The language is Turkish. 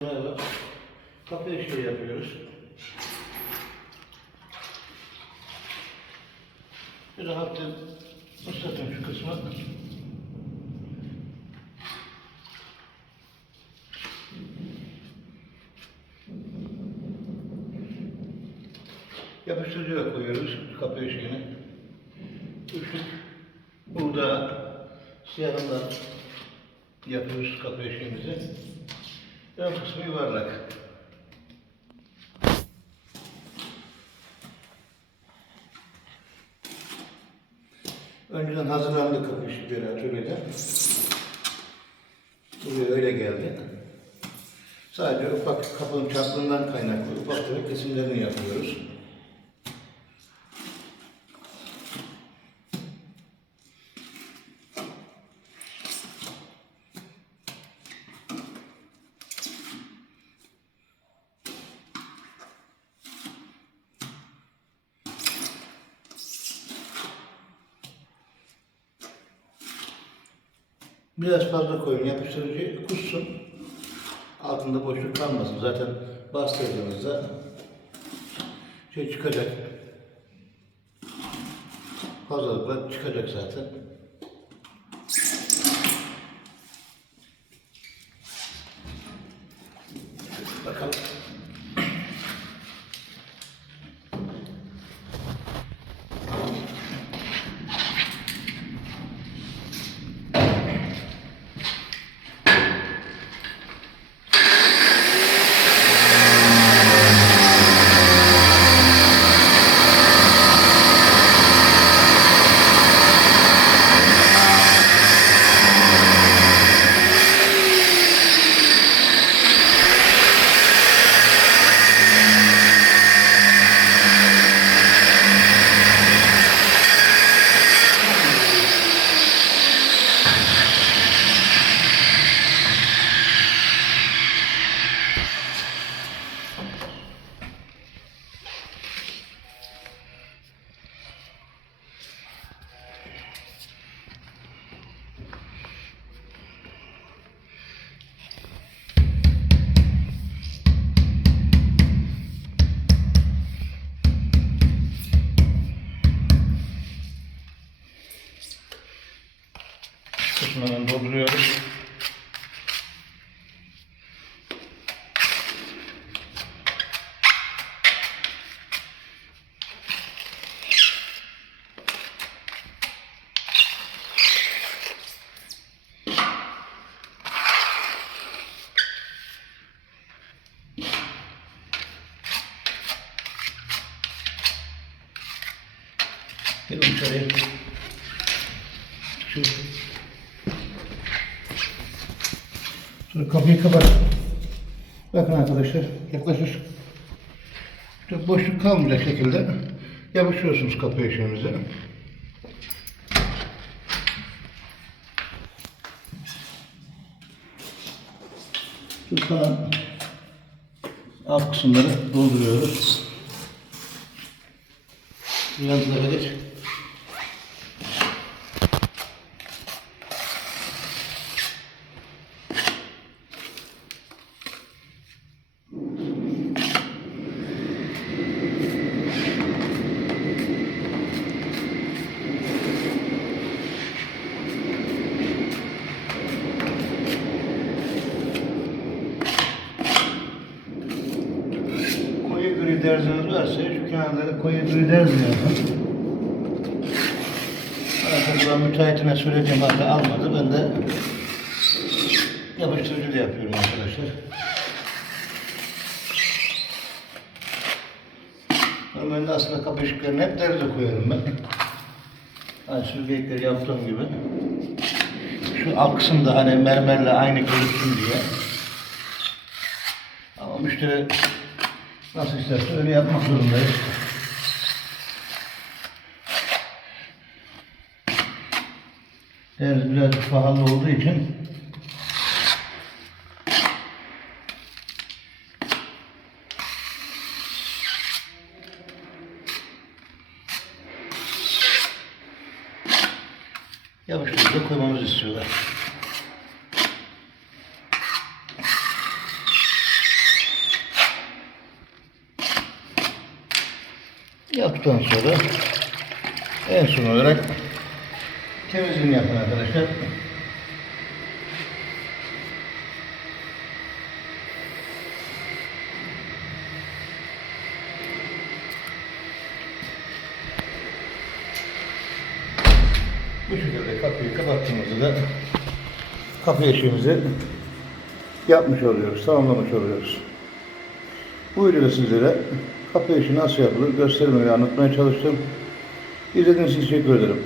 Merhaba. Kapı işi yapıyoruz. Bir hafta ıslatın şu kısmı. Yapıştırıcıya koyuyoruz kapı eşiğine. Üçlük burada siyahından yapıyoruz kapı eşiğimizi. Ön kısmı yuvarlak. Önceden hazırlandı kapı eşikleri atölyede. Buraya öyle geldi. Sadece ufak kapının çaplığından kaynaklı ufak kesimlerini yapıyoruz. Biraz fazla koyun yapıştırıcı kussun. Altında boşluk kalmasın. Zaten bastırdığınızda şey çıkacak. Fazlalıklar çıkacak zaten. Bakalım. Kısmını dolduruyoruz. Gelin içeriye. Şu Sonra kapıyı kapat. Bakın arkadaşlar yaklaşır. İşte boşluk kalmayacak şekilde yapıştırıyorsunuz kapı eşiğinize. Şu kalan alt kısımları dolduruyoruz. Yanlara geç. Koyu varsa şu kenarları derz yapın. Arkadaşlar müteahhitine söylediğim halde almadı. Ben de yapıştırıcı da yapıyorum arkadaşlar. Normalde aslında kapı ışıklarını hep derze koyuyorum ben. Hani süzgeçleri yaptığım gibi. Şu alt kısımda hani mermerle aynı gözüksün diye. Ama müşteri nasıl isterse öyle yapmak zorundayız. Ders biraz pahalı olduğu için yapıştırıcı koymamızı istiyorlar. Yaptıktan sonra en son olarak temizliğini yapın arkadaşlar. Bu şekilde kapıyı kapattığımızda da kapı işimizi yapmış oluyoruz, tamamlamış oluyoruz. Bu videoda sizlere kapı işi nasıl yapılır göstermeyi anlatmaya çalıştım. İzlediğiniz için teşekkür ederim.